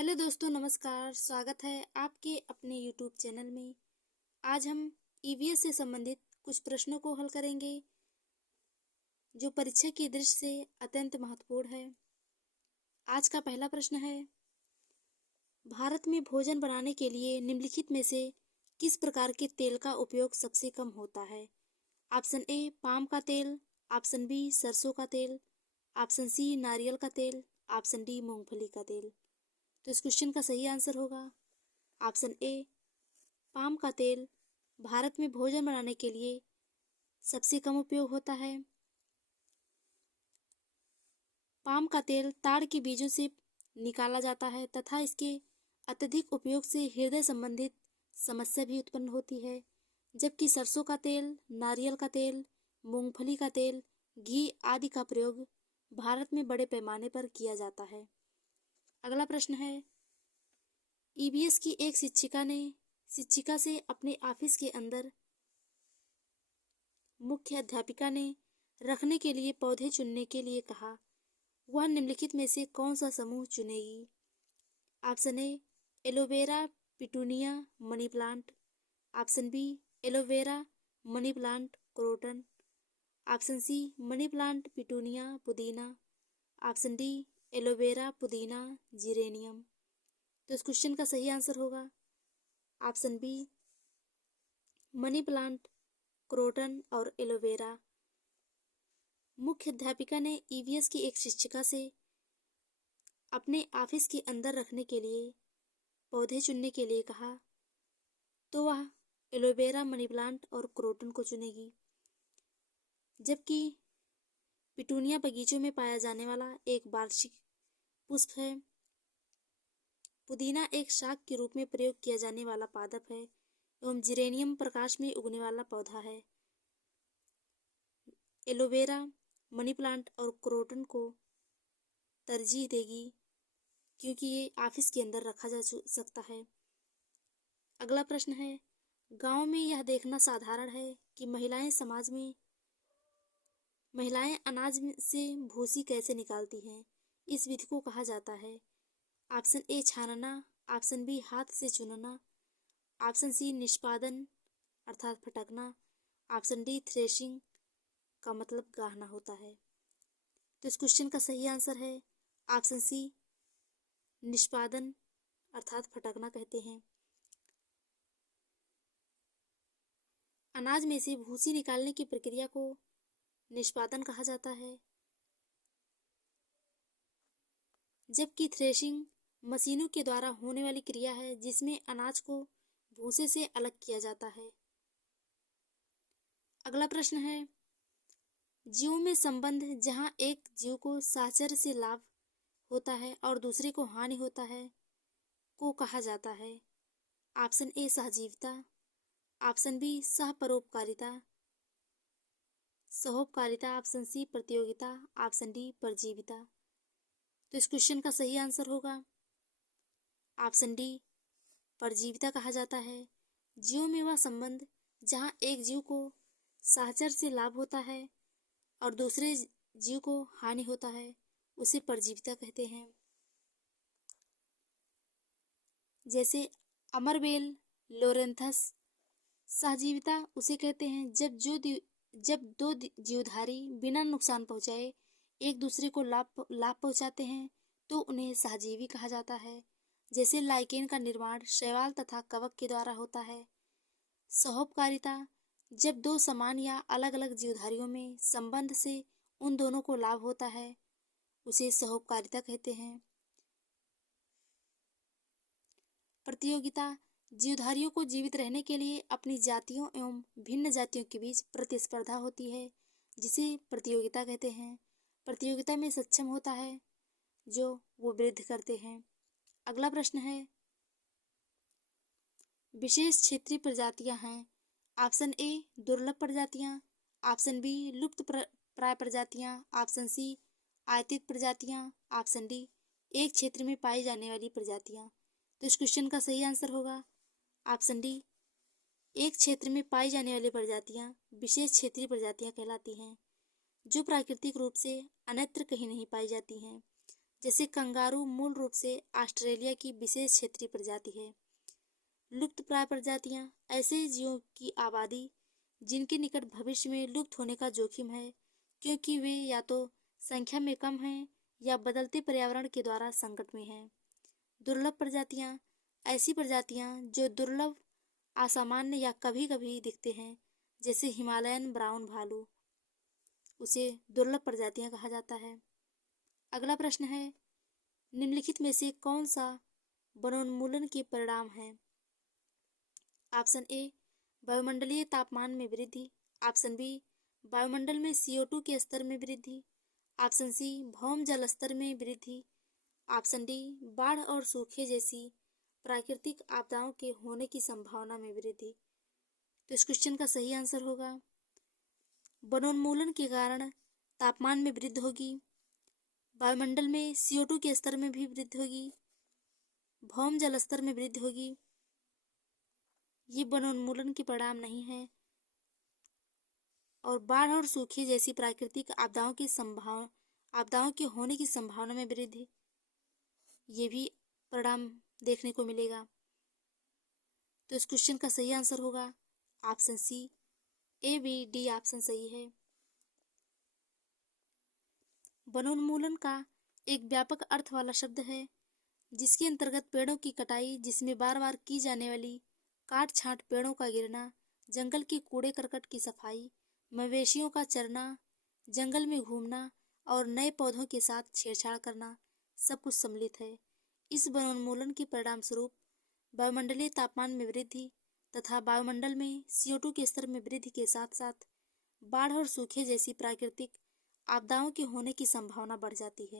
Hello दोस्तों, नमस्कार। स्वागत है आपके अपने यूट्यूब चैनल में। आज हम ईवीएस से संबंधित कुछ प्रश्नों को हल करेंगे जो परीक्षा की दृष्टि से अत्यंत महत्वपूर्ण है। आज का पहला प्रश्न है, भारत में भोजन बनाने के लिए निम्नलिखित में से किस प्रकार के तेल का उपयोग सबसे कम होता है? ऑप्शन ए पाम का तेल, ऑप्शन बी सरसों का तेल, ऑप्शन सी नारियल का तेल, ऑप्शन डी मूंगफली का तेल। तो इस क्वेश्चन का सही आंसर होगा ऑप्शन ए पाम का तेल भारत में भोजन बनाने के लिए सबसे कम उपयोग होता है। पाम का तेल ताड़ के बीजों से निकाला जाता है तथा इसके अत्यधिक उपयोग से हृदय संबंधित समस्या भी उत्पन्न होती है, जबकि सरसों का तेल, नारियल का तेल, मूंगफली का तेल, घी आदि का प्रयोग भारत में बड़े पैमाने पर किया जाता है। अगला प्रश्न है, ईवीएस की एक शिक्षिका से अपने ऑफिस के अंदर मुख्य अध्यापिका ने रखने के लिए पौधे चुनने के लिए कहा। वह निम्नलिखित में से कौन सा समूह चुनेगी? Option A aloe vera petunia money plant, option B aloe vera money plant croton, option C money plant petunia पुदीना, ऑप्शन डी एलोवेरा पुदीना जिरेनियम। तो इस क्वेश्चन का सही आंसर होगा option B money plant croton और एलोवेरा। मुख्य अध्यापिका ने ईवीएस की एक शिक्षिका से अपने ऑफिस के अंदर रखने के लिए पौधे चुनने के लिए कहा, तो वह एलोवेरा मनी प्लांट और क्रोटन को चुनेगी, जबकि पिटूनिया बगीचों में पाया जाने वाला एक वार्षिक पुष्प है। पुदीना एक शाक के रूप में प्रयोग किया जाने वाला पादप है एवं जिरेनियम प्रकाश में उगने वाला पौधा है। एलोवेरा मनी प्लांट और क्रोटन को तरजीह देगी क्योंकि ये ऑफिस के अंदर रखा जा सकता है। अगला प्रश्न है, गांव में यह देखना साधारण है कि महिलाएं अनाज से भूसी कैसे निकालती हैं। इस विधि को कहा जाता है ऑप्शन ए छानना, ऑप्शन बी हाथ से चुनना, ऑप्शन सी निष्पादन अर्थात फटकना, ऑप्शन डी थ्रेशिंग का मतलब गाहना होता है। तो इस क्वेश्चन का सही आंसर है ऑप्शन सी निष्पादन अर्थात फटकना कहते हैं। अनाज में से भूसी निकालने की प्रक्रिया को निष्पादन कहा जाता है, जबकि थ्रेशिंग मशीनों के द्वारा होने वाली क्रिया है जिसमें अनाज को भूसे से अलग किया जाता है। अगला प्रश्न है, जीवों में संबंध जहां एक जीव को साहचर्य से लाभ होता है और दूसरे को हानि होता है को कहा जाता है। ऑप्शन ए सहजीविता, ऑप्शन बी सहोपकारिता, ऑप्शन सी प्रतियोगिता, ऑप्शन डी परजीविता। तो इस क्वेश्चन का सही आंसर होगा ऑप्शन डी परजीविता कहा जाता है। जीवों में वह संबंध जहां एक जीव को साहचर्य से लाभ होता है और दूसरे जीव को हानि होता है उसे परजीविता कहते हैं। जैसे अमरबेल लोरेंथस। सहजीविता उसे कहते हैं जब दो जीवधारी बिना नुकसान पहुंचाए एक दूसरे को लाभ पहुंचाते हैं तो उन्हें सहजीवी कहा जाता है। जैसे लाइकेन का निर्माण शैवाल तथा कवक के द्वारा होता है। सहोपकारिता जब दो समान या अलग अलग जीवधारियों में संबंध से उन दोनों को लाभ होता है उसे सहोपकारिता कहते हैं। प्रतियोगिता जीवधारियों को जीवित रहने के लिए अपनी जातियों एवं भिन्न जातियों के बीच प्रतिस्पर्धा होती है जिसे प्रतियोगिता कहते हैं। प्रतियोगिता में सक्षम होता है जो वो वृद्धि करते हैं। अगला प्रश्न है, विशेष क्षेत्रीय प्रजातियां हैं। ऑप्शन ए दुर्लभ प्रजातियां, ऑप्शन बी लुप्त प्राय प्रजातियां, ऑप्शन सी आयतित प्रजातियां, ऑप्शन डी एक क्षेत्र में पाई जाने वाली प्रजातियां। तो इस क्वेश्चन का सही आंसर होगा ऑप्शन डी एक क्षेत्र में पाई जाने वाली प्रजातियां विशेष क्षेत्रीय प्रजातियां कहलाती हैं, जो प्राकृतिक रूप से अन्यत्र कहीं नहीं पाई जाती हैं। जैसे कंगारू मूल रूप से ऑस्ट्रेलिया की विशेष क्षेत्रीय प्रजाति है। लुप्तप्राय प्रजातियां ऐसे जीवों की आबादी जिनके निकट भविष्य में लुप्त होने का जोखिम है, क्योंकि वे या तो संख्या में कम हैं या बदलते पर्यावरण के द्वारा संकट में हैं। दुर्लभ प्रजातियां ऐसी प्रजातियां जो दुर्लभ, असामान्य या कभी कभी दिखते हैं, जैसे हिमालयन ब्राउन भालू, उसे दुर्लभ प्रजातियां कहा जाता है। अगला प्रश्न है, निम्नलिखित में से कौन सा वनोन्मूलन के परिणाम है? ऑप्शन ए, वायुमंडलीय तापमान में वृद्धि। ऑप्शन बी, वायुमंडल में CO2 के स्तर में वृद्धि। ऑप्शन सी, भौम जल स्तर में वृद्धि। ऑप्शन डी, बाढ़ और सूखे जैसी प्राकृतिक आपदाओं के होने की संभावना में वृद्धि। तो इस क्वेश्चन का सही आंसर होगा, वनोन्मूलन के कारण तापमान में वृद्धि होगी, वायुमंडल में CO2 के स्तर में भी वृद्धि होगी, भौम जल स्तर में वृद्धि होगी। ये वनोन्मूलन के परिणाम नहीं है। और बाढ़ और सूखे जैसी प्राकृतिक आपदाओं के होने की संभावना में वृद्धि, ये भी परिणाम देखने को मिलेगा। तो इस क्वेश्चन का सही आंसर होगा option C, A B D option सही है। वनोन्मूलन का एक व्यापक अर्थ वाला शब्द है, जिसके अंतर्गत पेड़ों की कटाई, जिसमें बार बार की जाने वाली काट छांट, पेड़ों का गिरना, जंगल के कूड़े करकट की सफाई, मवेशियों का चरना, जंगल में घूमना और नए पौधों के साथ छेड़छाड़ करना सब कुछ सम्मिलित है। इस वनोन्मूलन के परिणाम स्वरूप वायुमंडलीय तापमान में वृद्धि तथा वायुमंडल में CO2 के स्तर में वृद्धि के साथ साथ बाढ़ और सूखे जैसी प्राकृतिक आपदाओं के होने की संभावना बढ़ जाती है।